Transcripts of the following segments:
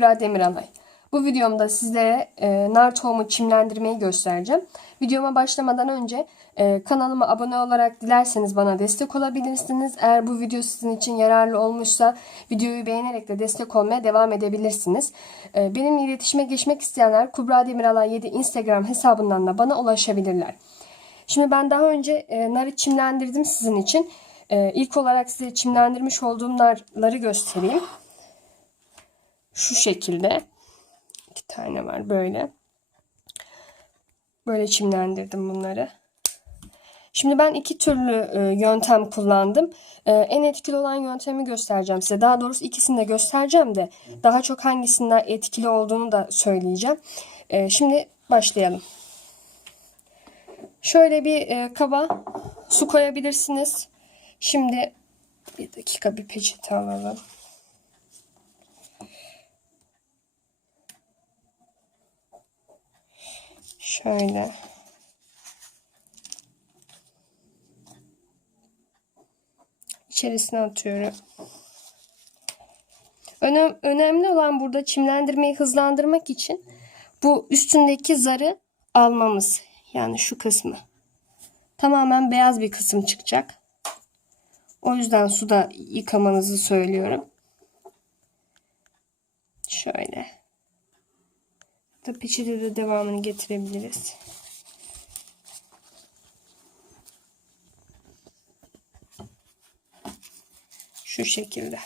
Kübra Demiralay. Bu videomda sizlere e, nar tohumu çimlendirmeyi göstereceğim. Videoma başlamadan önce e, kanalıma abone olarak dilerseniz bana destek olabilirsiniz. Eğer bu video sizin için yararlı olmuşsa videoyu beğenerek de destek olmaya devam edebilirsiniz. E, benimle iletişime geçmek isteyenler Kübra Demiralay 7 Instagram hesabından da bana ulaşabilirler. Şimdi ben daha önce e, narı çimlendirdim sizin için. E, ilk olarak size çimlendirmiş olduğum narları göstereyim. Şu şekilde. iki tane var böyle. Böyle çimlendirdim bunları. Şimdi ben iki türlü e, yöntem kullandım. E, en etkili olan yöntemi göstereceğim size. Daha doğrusu ikisini de göstereceğim de daha çok hangisinden etkili olduğunu da söyleyeceğim. E, şimdi başlayalım. Şöyle bir e, kaba su koyabilirsiniz. Şimdi bir dakika bir peçete alalım. Şöyle. İçerisine atıyorum. Önem, önemli olan burada çimlendirmeyi hızlandırmak için bu üstündeki zarı almamız. Yani şu kısmı. Tamamen beyaz bir kısım çıkacak. O yüzden suda yıkamanızı söylüyorum. Şöyle. Da peçete de devamını getirebiliriz. Şu şekilde.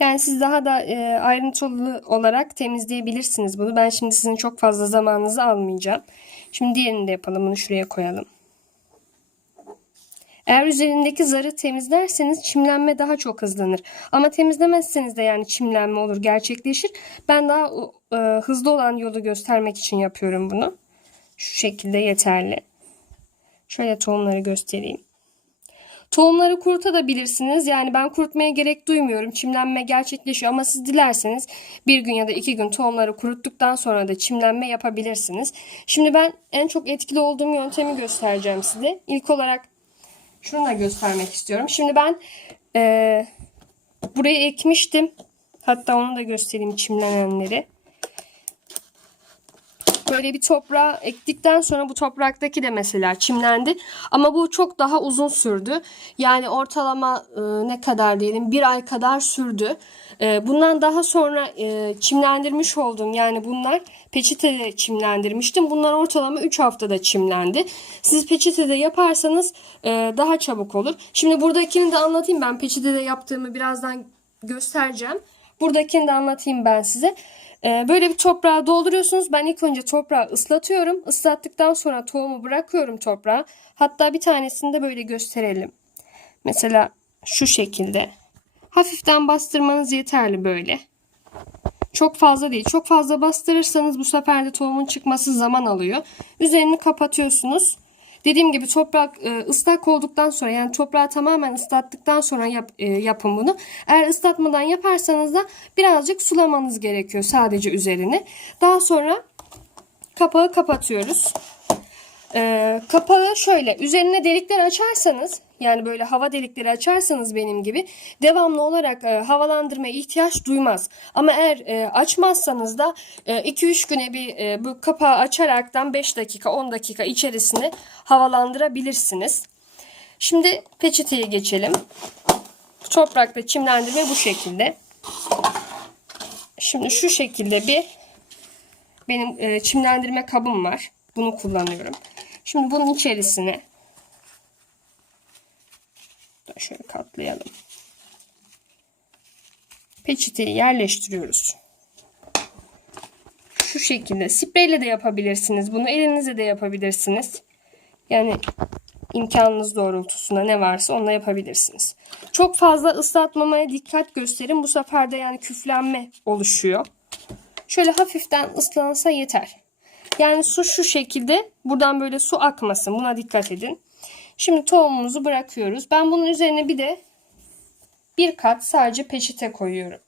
Yani siz daha da e, ayrıntılı olarak temizleyebilirsiniz bunu. Ben şimdi sizin çok fazla zamanınızı almayacağım. Şimdi diğerini de yapalım. Bunu şuraya koyalım. Eğer üzerindeki zarı temizlerseniz çimlenme daha çok hızlanır. Ama temizlemezseniz de yani çimlenme olur, gerçekleşir. Ben daha e, hızlı olan yolu göstermek için yapıyorum bunu. Şu şekilde yeterli. Şöyle tohumları göstereyim. Tohumları kurutabilirsiniz. Yani ben kurutmaya gerek duymuyorum. Çimlenme gerçekleşiyor ama siz dilerseniz bir gün ya da iki gün tohumları kuruttuktan sonra da çimlenme yapabilirsiniz. Şimdi ben en çok etkili olduğum yöntemi göstereceğim size. İlk olarak şunu da göstermek istiyorum. Şimdi ben e, buraya ekmiştim. Hatta onu da göstereyim çimlenenleri. Böyle bir toprağa ektikten sonra bu topraktaki de mesela çimlendi. Ama bu çok daha uzun sürdü. Yani ortalama e, ne kadar diyelim bir ay kadar sürdü. E, bundan daha sonra e, çimlendirmiş oldum. Yani bunlar peçetede çimlendirmiştim. Bunlar ortalama 3 haftada çimlendi. Siz peçetede yaparsanız e, daha çabuk olur. Şimdi buradakini de anlatayım. Ben peçetede yaptığımı birazdan göstereceğim. Buradakini de anlatayım ben size. Ee, böyle bir toprağa dolduruyorsunuz. Ben ilk önce toprağı ıslatıyorum. Islattıktan sonra tohumu bırakıyorum toprağa. Hatta bir tanesini de böyle gösterelim. Mesela şu şekilde. Hafiften bastırmanız yeterli böyle. Çok fazla değil. Çok fazla bastırırsanız bu sefer de tohumun çıkması zaman alıyor. Üzerini kapatıyorsunuz. Dediğim gibi toprak e, ıslak olduktan sonra yani toprağı tamamen ıslattıktan sonra yap, e, yapın bunu. Eğer ıslatmadan yaparsanız da birazcık sulamanız gerekiyor sadece üzerini. Daha sonra kapağı kapatıyoruz. E, kapağı şöyle üzerine delikler açarsanız yani böyle hava delikleri açarsanız benim gibi devamlı olarak e, havalandırmaya ihtiyaç duymaz. Ama eğer e, açmazsanız da 2-3 e, güne bir e, bu kapağı açaraktan 5 dakika 10 dakika içerisine havalandırabilirsiniz. Şimdi peçeteye geçelim. Toprakta çimlendirme bu şekilde. Şimdi şu şekilde bir benim e, çimlendirme kabım var. Bunu kullanıyorum. Şimdi bunun içerisine şöyle katlayalım. Peçeteyi yerleştiriyoruz. Şu şekilde spreyle de yapabilirsiniz. Bunu elinizle de yapabilirsiniz. Yani imkanınız doğrultusunda ne varsa onunla yapabilirsiniz. Çok fazla ıslatmamaya dikkat gösterin. Bu sefer de yani küflenme oluşuyor. Şöyle hafiften ıslansa yeter. Yani su şu şekilde buradan böyle su akmasın. Buna dikkat edin. Şimdi tohumumuzu bırakıyoruz. Ben bunun üzerine bir de bir kat sadece peçete koyuyorum.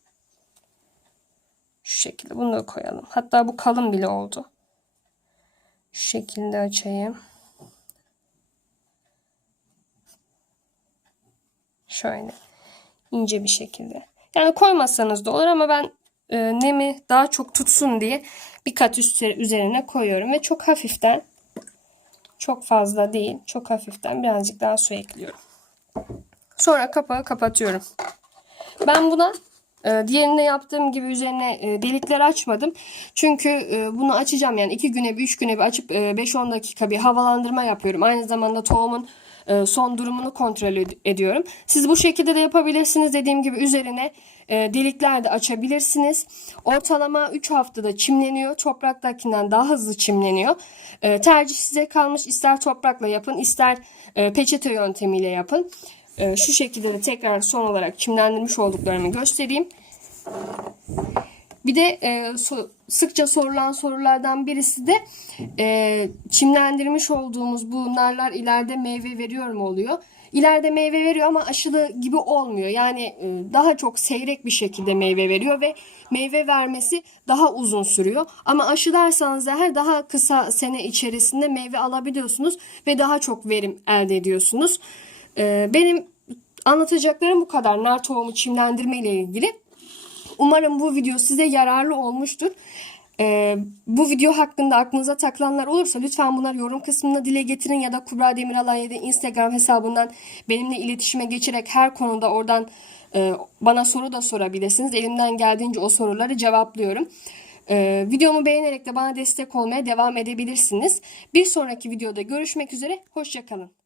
Şu şekilde bunu da koyalım. Hatta bu kalın bile oldu. Şu şekilde açayım. Şöyle ince bir şekilde. Yani koymasanız da olur ama ben e, nemi daha çok tutsun diye bir kat üstü, üzerine koyuyorum ve çok hafiften çok fazla değil çok hafiften birazcık daha su ekliyorum. Sonra kapağı kapatıyorum. Ben buna diğerine yaptığım gibi üzerine e, delikler açmadım. Çünkü e, bunu açacağım yani 2 güne bir 3 güne bir açıp e, 5-10 dakika bir havalandırma yapıyorum. Aynı zamanda tohumun e, son durumunu kontrol ed- ediyorum. Siz bu şekilde de yapabilirsiniz. Dediğim gibi üzerine e, delikler de açabilirsiniz. Ortalama 3 haftada çimleniyor. Topraktakinden daha hızlı çimleniyor. E, tercih size kalmış. İster toprakla yapın, ister e, peçete yöntemiyle yapın. E, şu şekilde de tekrar son olarak çimlendirmiş olduklarımı göstereyim. Bir de e, so- sıkça sorulan sorulardan birisi de e, çimlendirmiş olduğumuz bu narlar ileride meyve veriyor mu oluyor? İleride meyve veriyor ama aşılı gibi olmuyor. Yani e, daha çok seyrek bir şekilde meyve veriyor ve meyve vermesi daha uzun sürüyor. Ama aşılarsanız eğer daha kısa sene içerisinde meyve alabiliyorsunuz ve daha çok verim elde ediyorsunuz. E, benim anlatacaklarım bu kadar. Nar tohumu çimlendirme ile ilgili. Umarım bu video size yararlı olmuştur. Ee, bu video hakkında aklınıza takılanlar olursa lütfen bunları yorum kısmına dile getirin ya da Kubra Demiralay ya da Instagram hesabından benimle iletişime geçerek her konuda oradan e, bana soru da sorabilirsiniz. Elimden geldiğince o soruları cevaplıyorum. Ee, videomu beğenerek de bana destek olmaya devam edebilirsiniz. Bir sonraki videoda görüşmek üzere. Hoşçakalın.